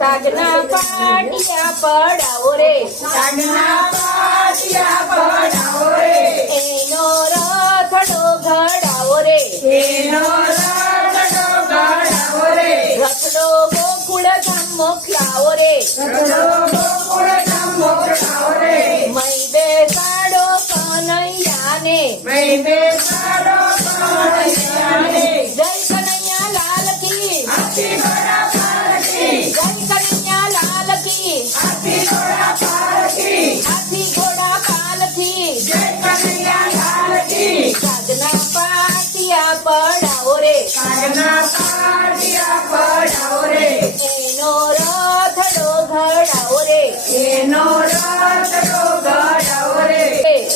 સાગના પાટિયા પડાવો રે, સાગના પાટિયા પડાવો રે, એનો રથડો ઘડાવો રે, એનો રથડો ઘડાવો રે, રથડો ગોકુળ ધામ મોકલાવો રે, રથડો ગોકુળ ધામ મોકલાવો રે, મઈ બેસાડો કનૈયાને, મઈ બેસાડો કનૈયાને, જય કનૈયા લાલ કી, હાથી ઘોડા પારકી, જય કનૈયા લાલ કી, હાથી ઘોડા પારકી, હાથી ઘોડા પાલથી, જય કનૈયા લાલ કી. સાગના પાટિયા પડાવો રે, સાગના પાટિયા પડાવો રે, એનો રથડો ઘડાવો રે, એનો રથડો ઘડાવો રે,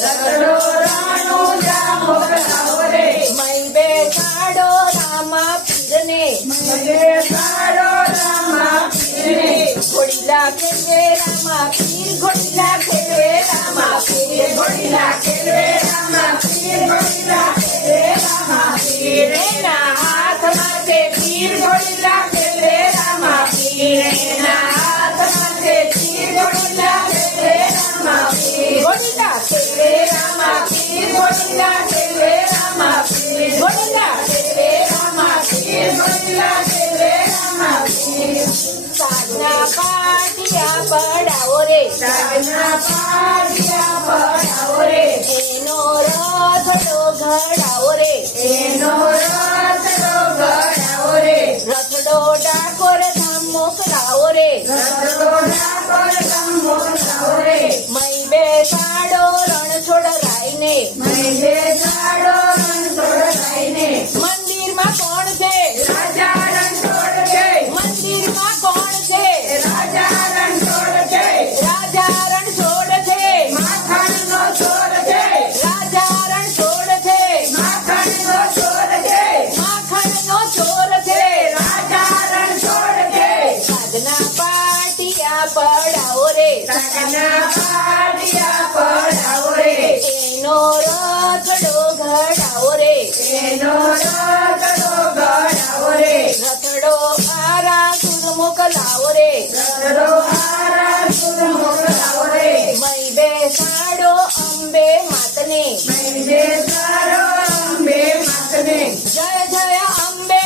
રથડો રણુજા મોકલાવો રે, મઈ બેસાડો રામા પીરને, મઈ બેસાડો રામા પીરને, ઘોડીલા ખેલવે રામા પીર, ઘોડીલા ખેલવે રામા પીર, ઘોડીલા ખેલવે રામા પીર, ઘોડીલા ખેલવે રામા પીર, એના હાથમાં છે પીર, ઘોડીલા ખેલવે રામા પીર, એના હાથમાં છે તીર, ઘોડીલા ખેલવે રામા પીર, ઘોડીલા ખેલવે રામા પીર, ઘોડીલા ખેલવે રામા પીર, ઘોડીલા ખેલવે રામા પીર, ઘોડીલા ખેલવે રામા પીર. સાગના પાટિયા પડાવો રે, સાગના પાટિયા પડાવો રે, એનો રથડો ઘડાવો રે, એનો રથડો ઘડાવો રે, રથડો ડાકોર ધામ મોકલાવો રે, રથડો ડાકોર ધામ મોકલાવો રે, મઈ બેસાડો રણછોડ રાયને, મઈ બેસાડો રણછોડરાયને, મંદિરમાં કોણ છે, રાજા રણછોડ છે, મંદિરમાં કોણ છે, રાજા રણછોડ છે, રાજા રણછોડ છે, માખણનો ચોર છે, રાજા રણછોડ છે, માખણનો ચોર છે, માખણનો ચોર છે, રાજા રણછોડ છે. સાગના પાટિયા પડાવો રે, સાગના પાટિયા પડાવો રે, એનો રથડો ઘડાવો રે, એનો રથડો ઘડાવો રે, રથડો આરા સુર મોકલાવો રે, રથડો આરાસુર મોકલાવો રે, મઈ બેસાડો અંબે માતને, મઈ બેસાડો અંબે માતને, જય જય અંબે,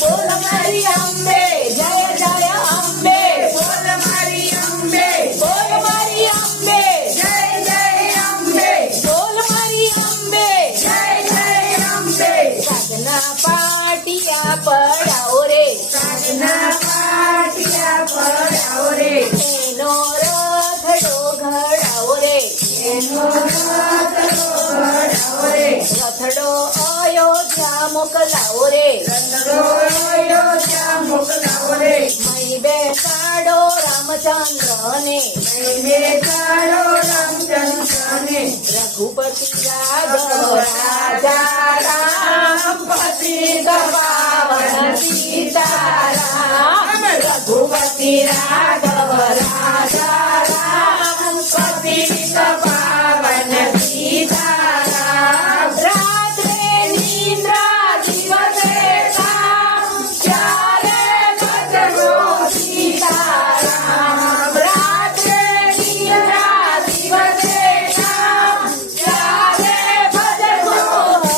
બોલ મારી અંબે, જય જય અંબે, બોલ મારી અંબે, બોલ મારી અંબે, જય જય અંબે, બોલ મારી અંબે, જય જય અંબે. સાગના પાટિયા પડાવો રે, સાગના પાટિયા પડાવો રે, એનો રથડો ઘડાવો રે, એનો રથડો ઘડાવો રે, રથડો અયોધ્યા મોકલાવો રે, રથડો અયોધ્યા મોકલાવો રે, મઈ બેસાડો રામચંદ્રને, મઈ બેસાડો રામચંદ્રને, રઘુપતિ રાઘવ રાજા રામ, પતિત પાવન સીતારામ, રઘુપતિ રાઘવ રાજા રામ, પતિત પાવન સીતારામ. રાત્રે નિદ્રા દિવસે કામ, ચારે ભજનો સીતારામ, રાત્રે નિદ્રા દિવસે કામ, ચારે ભજનો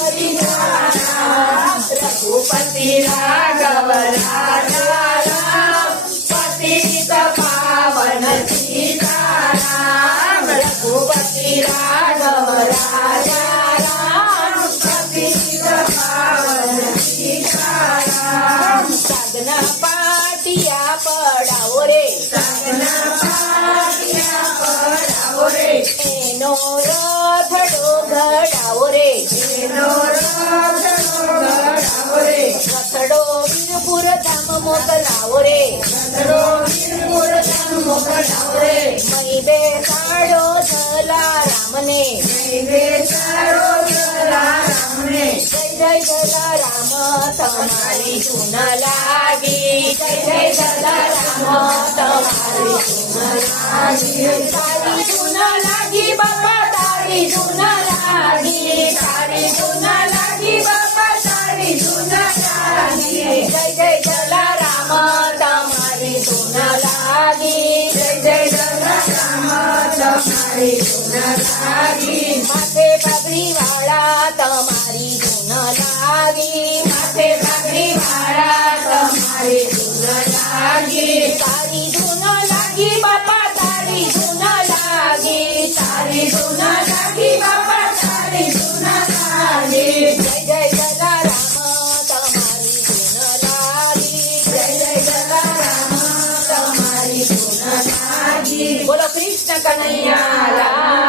હરિનામ. રઘુપતિ રાઘવ રાજા રામ, પતિત પાવન સીતારામ, રઘુપતિ રાઘવ રાજા રામ, પતિત પાવન સીતારામ. સાગના પાટિયા પડાવો રે, સાગના પાટિયા પડાવો રે, એનો રથડો ઘડાવો રે, એનો રથડો ઘડાવો રે, રથડો વીરપુર ધામ મોકલાવો રે, રથડો વીરપુર ધામ મોકલાવો રે, મઈ બેસાડો જલારામને, મઈ બેસાડો જલારામને, જય જય જલારામ તમારી ધૂન લાગી, જય જય જલારામ તમારી ધૂન લાગી, તારી ધૂન લાગી બાપા, તારી ધૂન લાગી, તારી ધૂન લાગી બાપા, તારી ધૂન લાગી, જય જય જલારામ લાગી માથે પાઘડી વાળા તમારી ધૂન લાગી માથે પાઘડી વાળા તમારી ધૂન લાગી તારી ધૂન લાગી બાપા તારી ધૂન લાગી તારી ધૂન લાગી બાપા તારી ધૂન લાગી જય જય જલારામ તમારી ધૂન લાગી જય જય જલારામ તમારી ધૂન લાગી બોલો કૃષ્ણ કનૈયા લાલ